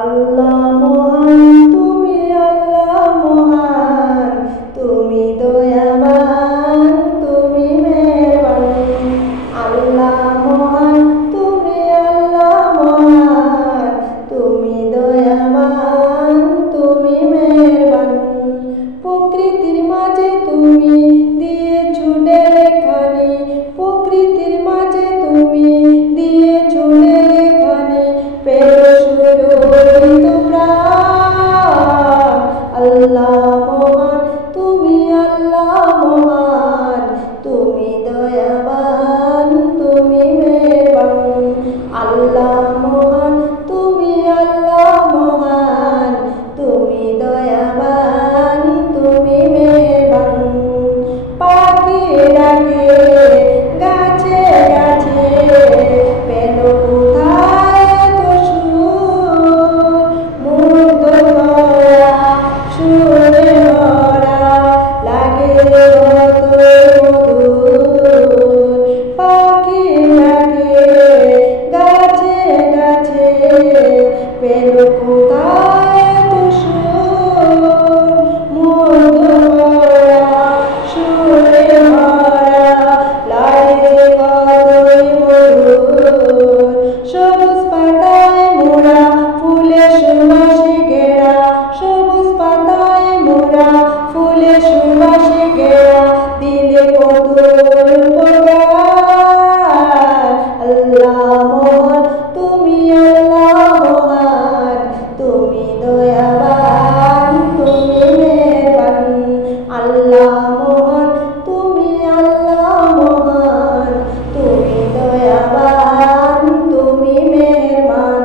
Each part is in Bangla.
আল্লাহ মহান, তুমি আল্লাহ মহান, তুমি দয়াবান, তুমি মেহেরবান। আল্লাহ মহান, তুমি আল্লাহ মহান, তুমি দয়াবান, তুমি মেহেরবান। প্রকৃতির মাঝে তুমি দিয়েছো ঢেলেখানি, প্রকৃতির মাঝে তুমি দিয়েছো ঢেলেখানি, আল্লাহ মহান, তুমি আল্লাহ মহান, তুমি দয়াবান, তুমি মেহেরবান। আল্লাহ মহান, তুমি আল্লাহ মহান, তুমি দয়াবান, তুমি মেহেরবান। পাখি ডাকে গাছে গাছে, পেল কোথায় এত সুর, মুগ্ধ করা সুরে ভরা লাগে কতই মধুর। পাখি ডাকে গাছে গাছে, পেল কোথায় এত সুর, মুগ্ধ করা সুরে ভরা লাগে কতই মধুর। সবুজ পাতায় মোড়া ফুলে সুবাসে ঘেরা, সবুজ পাতায় মোড়া ফুলে সুবাসে ঘেরা, দিলে কতই উপকার। আল্লাহ মহান, তুমি আল্লাহ মহান, তুমি দয়াবান, তুমি মেহেরবান। আল্লাহ মহান, তুমি আল্লাহ মহান, তুমি দয়াবান, তুমি মেহেরবান।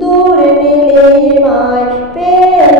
দূর নীলিমায় পেল